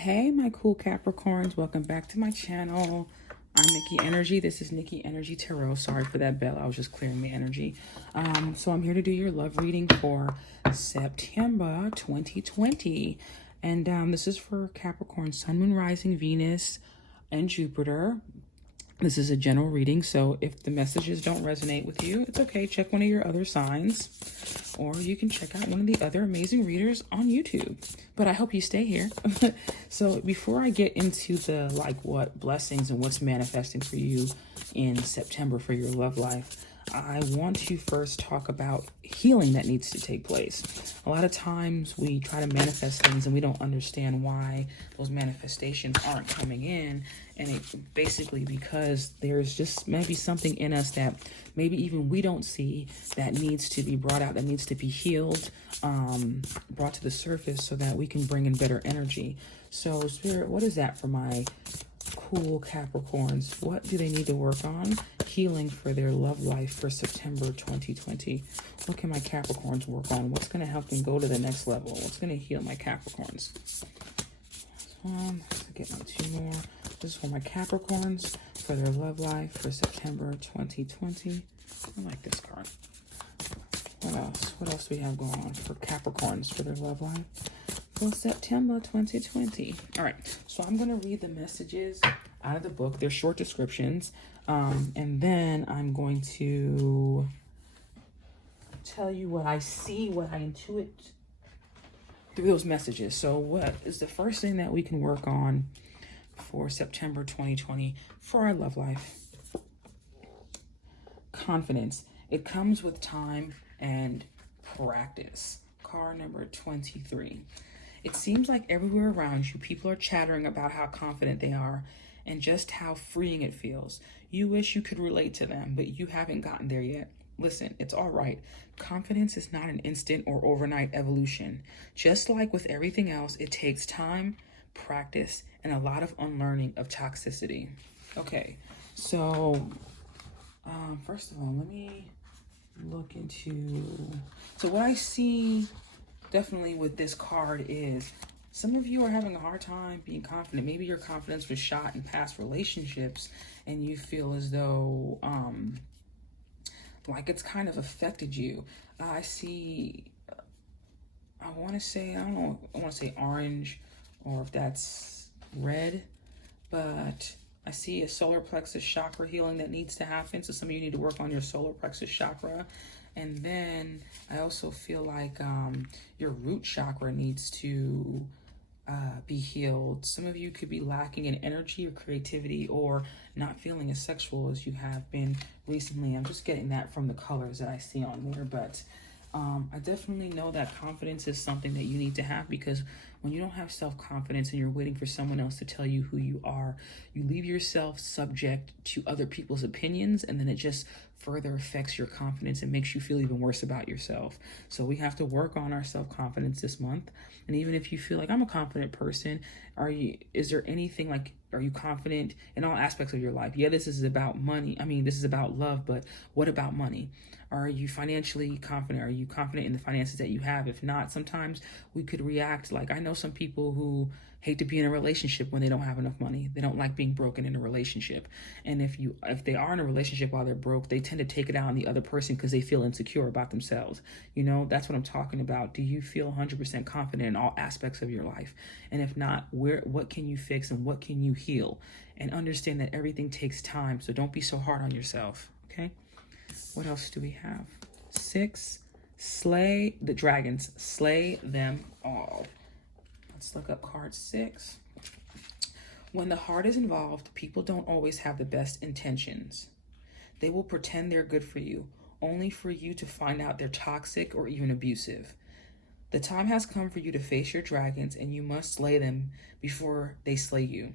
Hey, my cool Capricorns. Welcome back to my channel. I'm Nikki Energy. This is Nikkienergytarot. Sorry for that bell. I was just clearing the energy. So I'm here to do your love reading for September 2020. And this is for Capricorn, Sun, Moon, Rising, Venus, and Jupiter. This is a general reading, so if the messages don't resonate with you, it's okay. Check one of your other signs, or you can check out one of the other amazing readers on YouTube. But I hope you stay here. So before I get into the what blessings and what's manifesting for you in September for your love life, I want to first talk about healing that needs to take place. A lot of times we try to manifest things and we don't understand why those manifestations aren't coming in. And it's basically because there's just maybe something in us that maybe even we don't see that needs to be brought out, that needs to be healed, brought to the surface so that we can bring in better energy. So Spirit, what is that for my cool Capricorns? What do they need to work on? Healing for their love life for September 2020. What can my Capricorns work on? What's going to help them go to the next level? What's going to heal my Capricorns? Let's get my two more. This is for my Capricorns for their love life for September 2020. I like this card. What else? What else do we have going on for Capricorns for their love life for September 2020? All right, so I'm going to read the messages out of the book. They're short descriptions. And then I'm going to tell you what I see, what I intuit through those messages. So what is the first thing that we can work on for September 2020 for our love life? Confidence. It comes with time and practice. Card number 23. It seems like everywhere around you, people are chattering about how confident they are and just how freeing it feels. You wish you could relate to them, but you haven't gotten there yet. Listen, it's all right. Confidence is not an instant or overnight evolution. Just like with everything else, it takes time, practice, and a lot of unlearning of toxicity. Okay, so first of all, let me look into... So what I see definitely with this card is some of you are having a hard time being confident. Maybe your confidence was shot in past relationships and you feel as though like it's kind of affected you. I see, I want to say, I don't know, I want to say orange or if that's red, but I see a solar plexus chakra healing that needs to happen. So some of you need to work on your solar plexus chakra. And then I also feel like your root chakra needs to be healed. Some of you could be lacking in energy or creativity or not feeling as sexual as you have been recently. I'm just getting that from the colors that I see on there. But I definitely know that confidence is something that you need to have, because when you don't have self-confidence and you're waiting for someone else to tell you who you are, you leave yourself subject to other people's opinions, and then it just further affects your confidence and makes you feel even worse about yourself. So we have to work on our self-confidence this month. And even if you feel like I'm a confident person, is there anything like, are you confident in all aspects of your life? Yeah, this is about money. I mean, this is about love, but what about money? Are you financially confident? Are you confident in the finances that you have? If not, sometimes we could react like, I know some people who hate to be in a relationship when they don't have enough money. They don't like being broken in a relationship. And if they are in a relationship while they're broke, they tend to take it out on the other person because they feel insecure about themselves. You know, that's what I'm talking about. Do you feel 100% confident in all aspects of your life? And if not, what can you fix and what can you heal? And understand that everything takes time. So don't be so hard on yourself. Okay. What else do we have? 6, slay the dragons, slay them all. Let's look up card 6. When the heart is involved, people don't always have the best intentions. They will pretend they're good for you, only for you to find out they're toxic or even abusive. The time has come for you to face your dragons, and you must slay them before they slay you.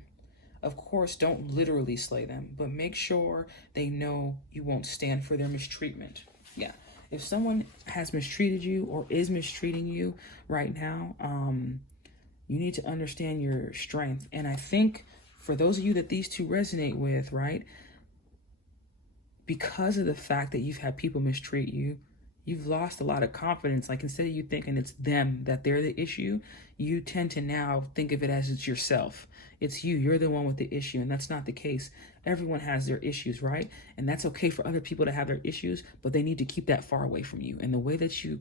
Of course, don't literally slay them, but make sure they know you won't stand for their mistreatment. Yeah. If someone has mistreated you or is mistreating you right now, you need to understand your strength. And I think for those of you that these two resonate with, right, because of the fact that you've had people mistreat you, You've lost a lot of confidence. Like, instead of you thinking it's them, that they're the issue, you tend to now think of it as it's yourself. It's you. You're the one with the issue. And that's not the case. Everyone has their issues, right? And that's okay for other people to have their issues, but they need to keep that far away from you. And the way that you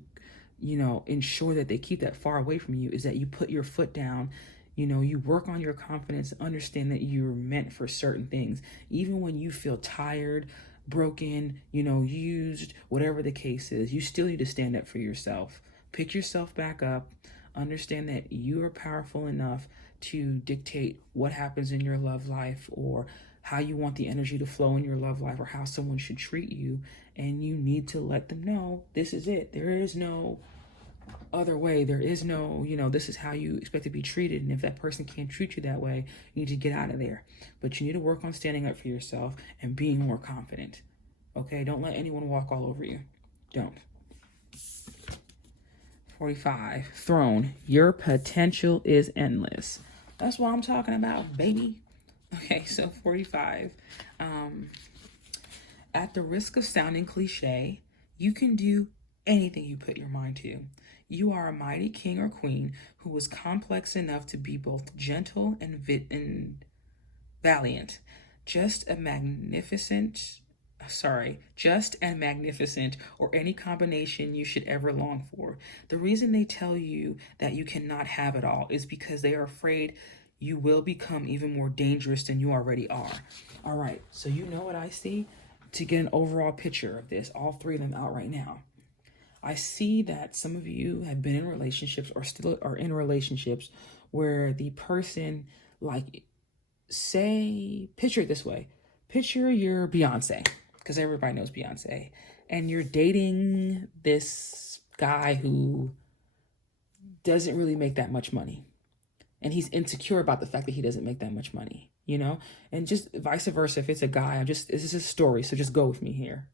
ensure that they keep that far away from you is that you put your foot down. You work on your confidence, understand that you're meant for certain things. Even when you feel tired, broken, used, whatever the case is, you still need to stand up for yourself. Pick yourself back up. Understand that you are powerful enough to dictate what happens in your love life, or how you want the energy to flow in your love life, or how someone should treat you. And you need to let them know this is it. There is no other way. There is no, this is how you expect to be treated. And if that person can't treat you that way, you need to get out of there. But you need to work on standing up for yourself and being more confident. Okay? Don't let anyone walk all over you. Don't. 45. Throne. Your potential is endless. That's what I'm talking about, baby. Okay, so 45. At the risk of sounding cliche, you can do anything you put your mind to. You are a mighty king or queen who is complex enough to be both gentle and valiant. Just and magnificent, or any combination you should ever long for. The reason they tell you that you cannot have it all is because they are afraid you will become even more dangerous than you already are. All right, so you know what I see? To get an overall picture of this, all three of them out right now. I see that some of you have been in relationships or still are in relationships where the person, picture it this way. Picture you're Beyonce, because everybody knows Beyonce, and you're dating this guy who doesn't really make that much money. And he's insecure about the fact that he doesn't make that much money, and just vice versa. If it's a guy, this is a story, so just go with me here.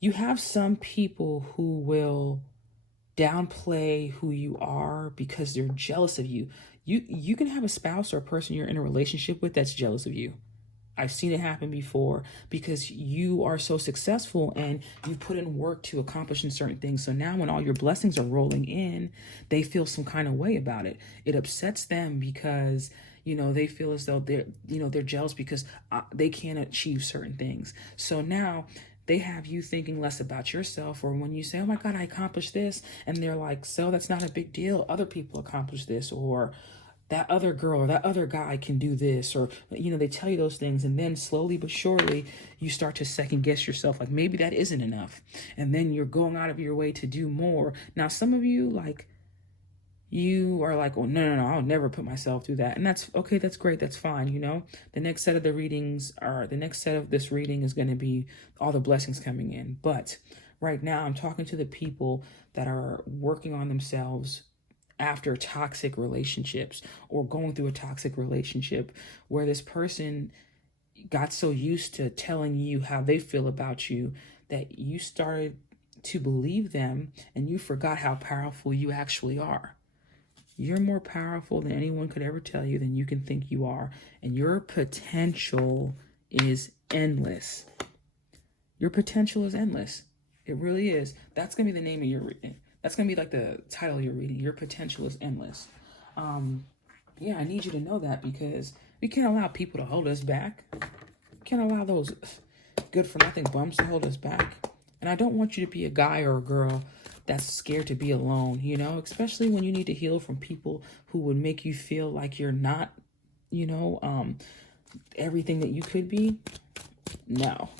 You have some people who will downplay who you are because they're jealous of you. You can have a spouse or a person you're in a relationship with that's jealous of you. I've seen it happen before because you are so successful and you put in work to accomplishing certain things. So now when all your blessings are rolling in, they feel some kind of way about it. It upsets them because, they feel as though they're jealous because they can't achieve certain things. So now they have you thinking less about yourself, or when you say, oh my God, I accomplished this. And they're like, so that's not a big deal. Other people accomplish this, or that other girl or that other guy can do this, or, they tell you those things. And then slowly but surely you start to second guess yourself. Like, maybe that isn't enough. And then you're going out of your way to do more. Now, some of you, you are like, oh, no, I'll never put myself through that. And that's okay. That's great. That's fine. The next set of this reading is going to be all the blessings coming in. But right now I'm talking to the people that are working on themselves after toxic relationships, or going through a toxic relationship where this person got so used to telling you how they feel about you that you started to believe them and you forgot how powerful you actually are. You're more powerful than anyone could ever tell you than you can think you are. And your potential is endless. Your potential is endless. It really is. That's going to be the name of your reading. That's going to be like the title of your reading. Your potential is endless. I need you to know that, because we can't allow people to hold us back. We can't allow those good for nothing bums to hold us back. And I don't want you to be a guy or a girl that's scared to be alone, especially when you need to heal from people who would make you feel like you're not, everything that you could be. No,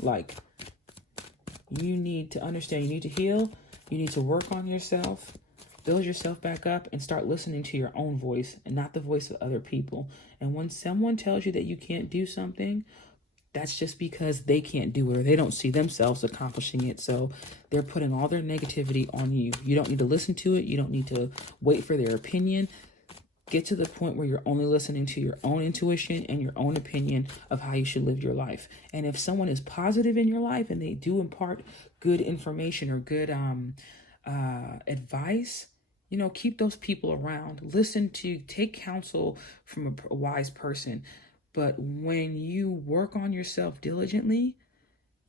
you need to understand, you need to heal, you need to work on yourself, build yourself back up, and start listening to your own voice and not the voice of other people. And when someone tells you that you can't do something, that's just because they can't do it, or they don't see themselves accomplishing it. So they're putting all their negativity on you. You don't need to listen to it. You don't need to wait for their opinion. Get to the point where you're only listening to your own intuition and your own opinion of how you should live your life. And if someone is positive in your life and they do impart good information or good advice, keep those people around. Take counsel from a wise person. But when you work on yourself diligently,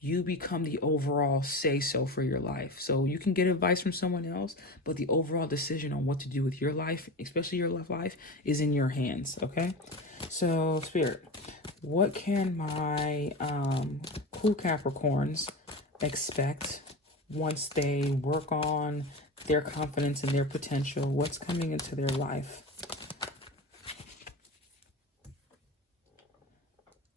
you become the overall say-so for your life. So you can get advice from someone else, but the overall decision on what to do with your life, especially your love life, is in your hands, okay? So, Spirit, what can my cool Capricorns expect once they work on their confidence and their potential? What's coming into their life?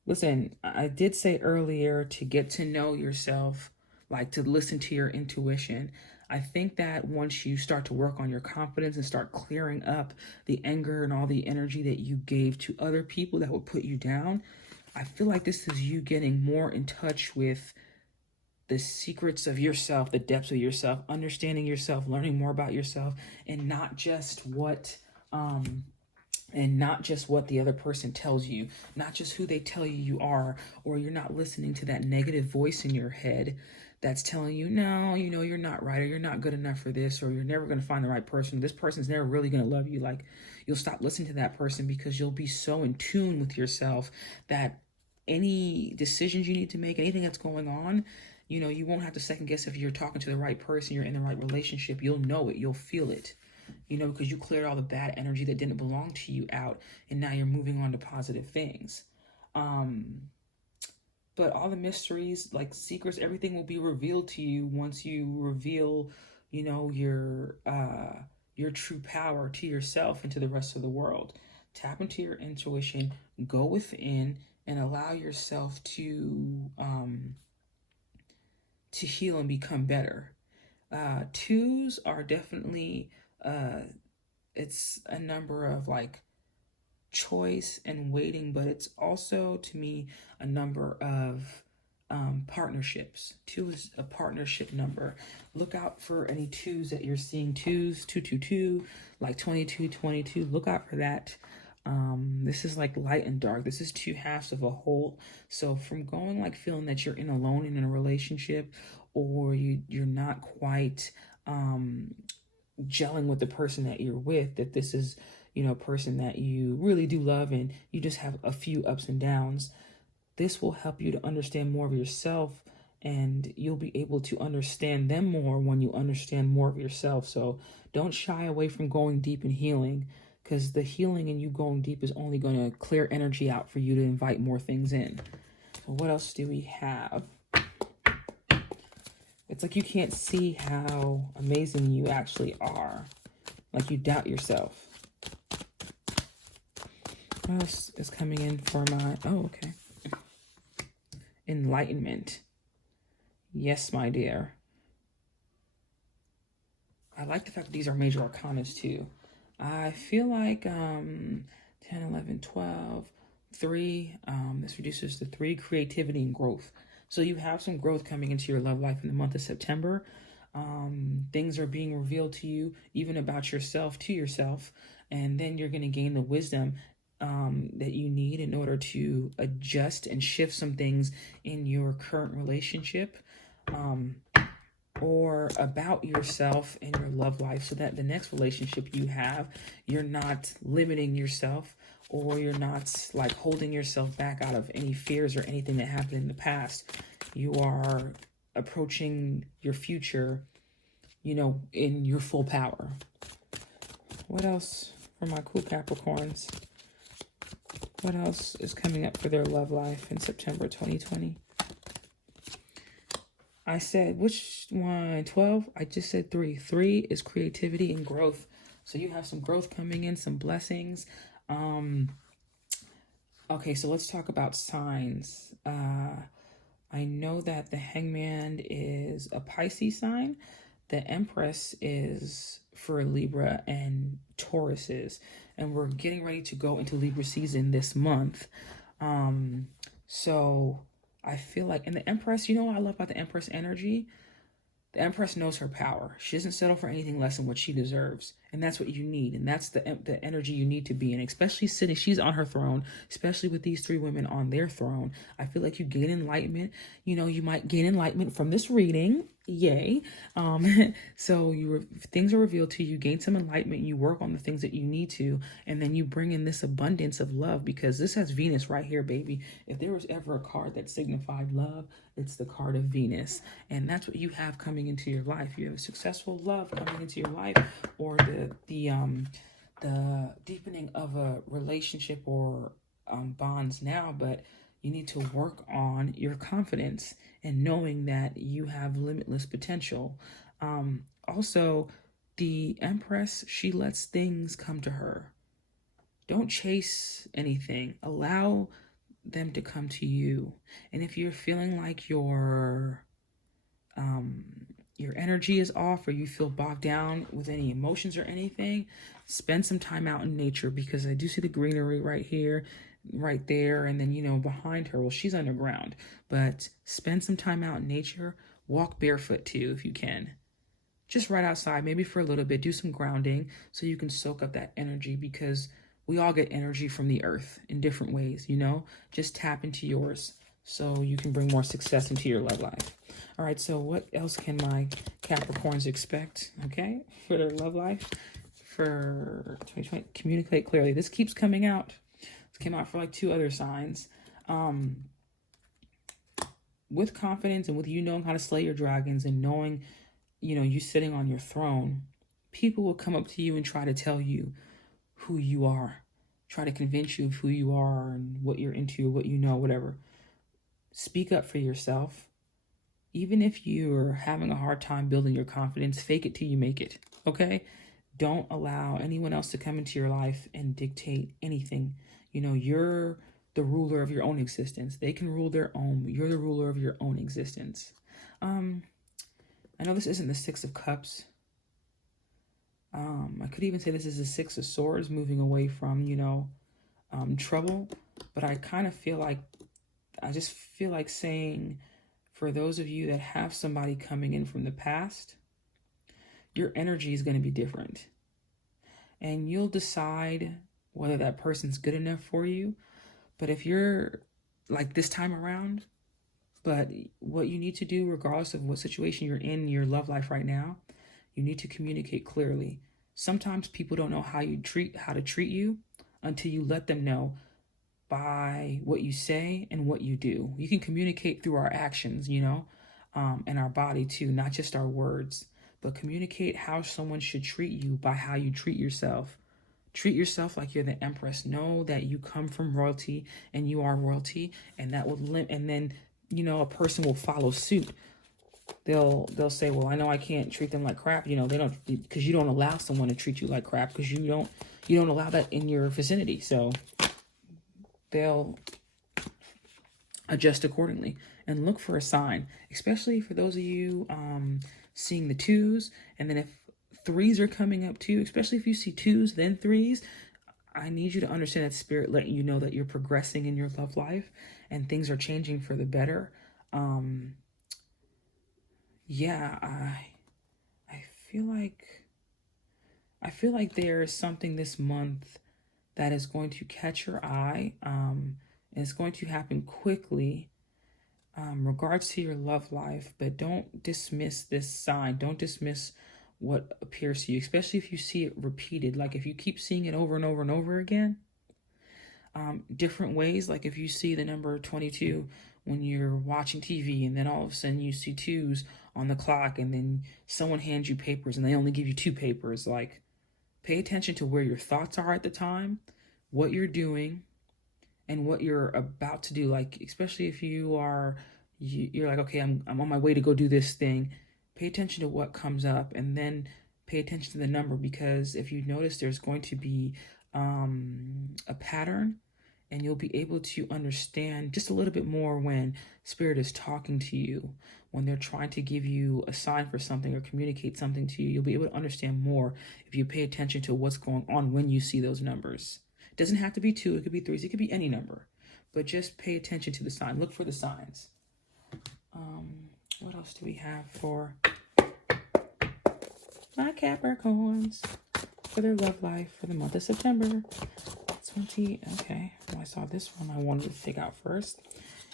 Listen, I did say earlier to get to know yourself, like to listen to your intuition. I think that once you start to work on your confidence and start clearing up the anger and all the energy that you gave to other people that would put you down, I feel like this is you getting more in touch with the secrets of yourself, the depths of yourself, understanding yourself, learning more about yourself, and not just what the other person tells you, not just who they tell you you are, or you're not listening to that negative voice in your head that's telling you, no, you know, you're not right, or you're not good enough for this, or you're never going to find the right person. This person's never really going to love you. Like, you'll stop listening to that person because you'll be so in tune with yourself that any decisions you need to make, anything that's going on, you know, you won't have to second guess if you're talking to the right person, you're in the right relationship. You'll know it, you'll feel it, you know, because you cleared all the bad energy that didn't belong to you out, and now you're moving on to positive things. But all the mysteries, like secrets, everything will be revealed to you once you reveal, you know, your true power to yourself and to the rest of the world. Tap into your intuition, go within, and allow yourself to heal and become better. Twos are definitely it's a number of like choice and waiting, but it's also to me a number of partnerships. Two is a partnership number. Look out for any twos that you're seeing. Twos, 222, like 2222. Look out for that. This is like light and dark. This is two halves of a whole. So from going like feeling that you're in alone in a relationship, or you're not quite gelling with the person that you're with, that this is, you know, a person that you really do love and you just have a few ups and downs. This will help you to understand more of yourself, and you'll be able to understand them more when you understand more of yourself. So don't shy away from going deep and healing, because the healing and you going deep is only going to clear energy out for you to invite more things in. So what else do we have? It's like you can't see how amazing you actually are. Like you doubt yourself. What else is coming in for my... Oh, okay. Enlightenment. Yes, my dear. I like the fact that these are major arcanas too. I feel like 10, 11, 12, 3. This reduces to 3, creativity and growth. So you have some growth coming into your love life in the month of September. Things are being revealed to you, even about yourself, to yourself. And then you're going to gain the wisdom that you need in order to adjust and shift some things in your current relationship, or about yourself and your love life, so that the next relationship you have, you're not limiting yourself, or you're not like holding yourself back out of any fears or anything that happened in the past. You are approaching your future, you know, in your full power. What else for my cool Capricorns? What else is coming up for their love life in September 2020? I said, which one? 12? I just said 3. 3 is creativity and growth. So you have some growth coming in, some blessings. Okay, so let's talk about signs. I know that the Hangman is a Pisces sign. The Empress is for Libra and Tauruses. And we're getting ready to go into Libra season this month. So I feel like, and the Empress, you know what I love about the Empress energy? The Empress knows her power. She doesn't settle for anything less than what she deserves. And that's what you need. And that's the energy you need to be in, especially sitting, she's on her throne, especially with these 3 women on their throne. I feel like you gain enlightenment. You know, you might gain enlightenment from this reading. Yay. So things are revealed to you, gain some enlightenment, you work on the things that you need to, and then you bring in this abundance of love, because this has Venus right here, baby. If there was ever a card that signified love, it's the card of Venus. And that's what you have coming into your life. You have a successful love coming into your life, or the deepening of a relationship or bonds now, but you need to work on your confidence and knowing that you have limitless potential. Also, the Empress, she lets things come to her. Don't chase anything. Allow them to come to you. And if you're feeling like your energy is off, or you feel bogged down with any emotions or anything, spend some time out in nature, because I do see the greenery right here, right there, and then, you know, behind her, well, she's underground, but spend some time out in nature. Walk barefoot too if you can. Just right outside, maybe for a little bit, do some grounding so you can soak up that energy, because we all get energy from the earth in different ways, you know. Just tap into yours so you can bring more success into your love life. All right, so what else can my Capricorns expect, okay, for their love life for 2020? Communicate clearly. This keeps coming out. This came out for like 2 other signs. With confidence and with you knowing how to slay your dragons and knowing, you know, you sitting on your throne, people will come up to you and try to tell you who you are, try to convince you of who you are and what you're into, what you know, whatever. Speak up for yourself. Even if you're having a hard time building your confidence, fake it till you make it, okay? Don't allow anyone else to come into your life and dictate anything. You know, you're the ruler of your own existence. They can rule their own, but you're the ruler of your own existence. I know this isn't the 6 of Cups. I could even say this is the 6 of Swords, moving away from, you know, trouble. But I kind of feel like, I just feel like saying, for those of you that have somebody coming in from the past, your energy is going to be different. And you'll decide whether that person's good enough for you. But if you're like this time around, but what you need to do, regardless of what situation you're in your love life right now, you need to communicate clearly. Sometimes people don't know how to treat you until you let them know by what you say and what you do. You can communicate through our actions, you know, and our body too, not just our words, but communicate how someone should treat you by how you treat yourself. Treat yourself like you're the Empress. Know that you come from royalty and you are royalty, and that will and then, you know, a person will follow suit. They'll say, well, I know I can't treat them like crap. You know, they don't, because you don't allow someone to treat you like crap, because you don't allow that in your vicinity. So they'll adjust accordingly and look for a sign, especially for those of you seeing the 2s. And then if 3s are coming up too, especially if you see 2s, then 3s, I need you to understand that Spirit letting you know that you're progressing in your love life and things are changing for the better. Yeah, I feel like there is something this month that is going to catch your eye, and it's going to happen quickly, regards to your love life. But don't dismiss this sign. Don't dismiss what appears to you, especially if you see it repeated. Like if you keep seeing it over and over and over again, different ways. Like if you see the number 22 when you're watching TV, and then all of a sudden you see 2s on the clock, and then someone hands you papers and they only give you 2 papers. Like, pay attention to where your thoughts are at the time, what you're doing, and what you're about to do. Like, especially if you're like, okay, I'm on my way to go do this thing. Pay attention to what comes up, and then pay attention to the number, because if you notice, there's going to be a pattern, and you'll be able to understand just a little bit more when Spirit is talking to you, when they're trying to give you a sign for something or communicate something to you. You'll be able to understand more if you pay attention to what's going on when you see those numbers. It doesn't have to be 2, it could be 3s, it could be any number, but just pay attention to the sign. Look for the signs. What else do we have for my Capricorns for their love life for the month of September 20? Okay, well, I saw this one I wanted to take out first.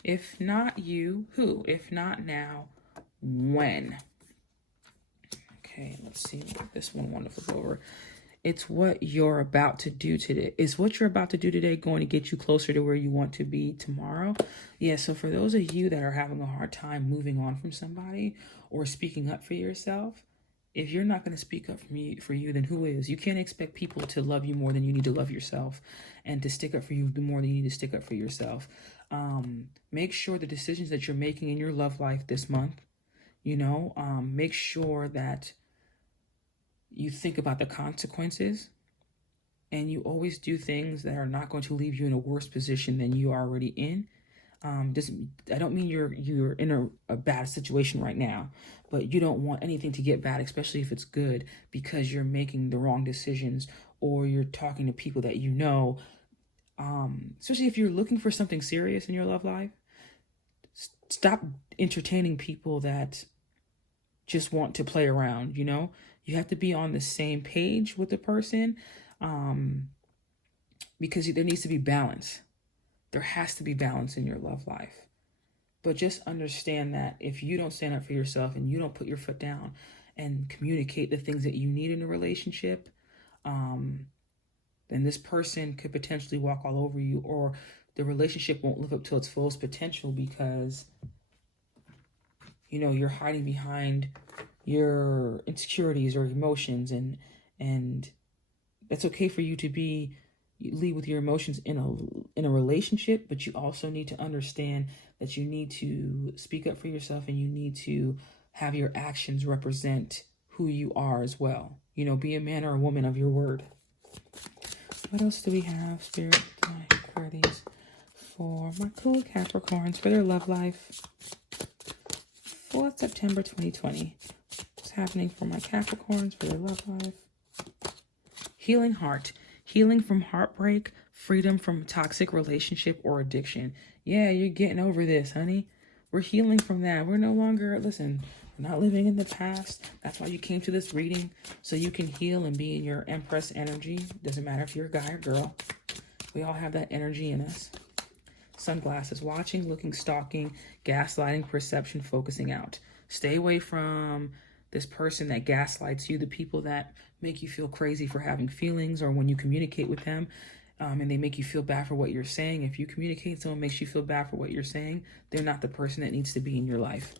If not you, who? If not now, when? Okay, let's see this one. Want to flip over. It's what you're about to do today. Is what you're about to do today going to get you closer to where you want to be tomorrow? Yeah, so for those of you that are having a hard time moving on from somebody or speaking up for yourself, if you're not going to speak up for you, then who is? You can't expect people to love you more than you need to love yourself, and to stick up for you more than you need to stick up for yourself. Make sure the decisions that you're making in your love life this month, make sure that you think about the consequences, and you always do things that are not going to leave you in a worse position than you are already in. I don't mean you're in a bad situation right now, but you don't want anything to get bad, especially if it's good, because you're making the wrong decisions or you're talking to people that especially if you're looking for something serious in your love life. Stop entertaining people that just want to play around. You have to be on the same page with the person, because there needs to be balance. There has to be balance in your love life. But just understand that if you don't stand up for yourself and you don't put your foot down and communicate the things that you need in a relationship, then this person could potentially walk all over you, or the relationship won't live up to its fullest potential because, you're hiding behind your insecurities or emotions, and that's okay for you to lead with your emotions in a relationship, but you also need to understand that you need to speak up for yourself, and you need to have your actions represent who you are as well. Be a man or a woman of your word. What else do we have, Spirit? Can I clear these for my cool Capricorns for their love life for September 2020? What's happening for my Capricorns for their love life? Healing heart. Healing from heartbreak, freedom from toxic relationship or addiction. Yeah, you're getting over this, honey. We're healing from that. We're no longer, we're not living in the past. That's why you came to this reading, so you can heal and be in your Empress energy. Doesn't matter if you're a guy or girl. We all have that energy in us. Sunglasses. Watching, looking, stalking, gaslighting, perception, focusing out. Stay away from this person that gaslights you, the people that make you feel crazy for having feelings, or when you communicate with them and they make you feel bad for what you're saying. If you communicate, someone makes you feel bad for what you're saying, they're not the person that needs to be in your life.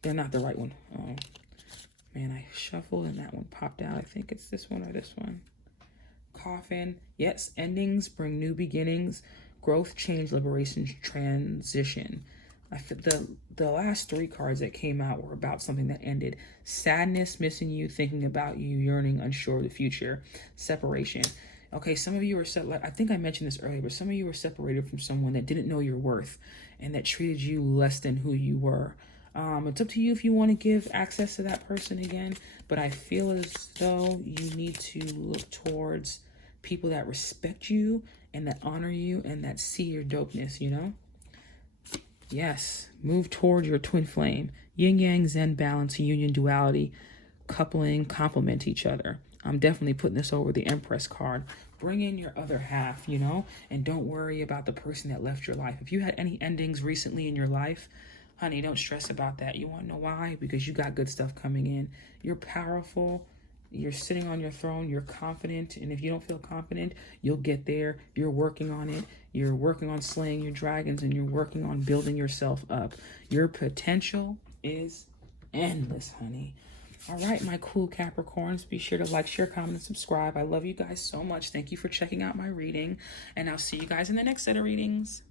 They're not the right one. Oh, man, I shuffled and that one popped out. I think it's this one or this one. Coffin. Yes, endings bring new beginnings. Growth, change, liberation, transition. The last three cards that came out were about something that ended. Sadness, missing you, thinking about you, yearning, unsure of the future. Separation. Okay, some of you are I think I mentioned this earlier, but some of you were separated from someone that didn't know your worth and that treated you less than who you were. It's up to you if you want to give access to that person again, but I feel as though you need to look towards people that respect you and that honor you and that see your dopeness, Yes, move toward your twin flame. Yin yang, zen, balance, union, duality, coupling, complement each other. I'm definitely putting this over the Empress card. Bring in your other half, and don't worry about the person that left your life. If you had any endings recently in your life, honey, don't stress about that. You want to know why? Because you got good stuff coming in. You're powerful. You're sitting on your throne. You're confident. And if you don't feel confident, you'll get there. You're working on it. You're working on slaying your dragons, and you're working on building yourself up. Your potential is endless, honey. All right, my cool Capricorns, be sure to like, share, comment, and subscribe. I love you guys so much. Thank you for checking out my reading, and I'll see you guys in the next set of readings.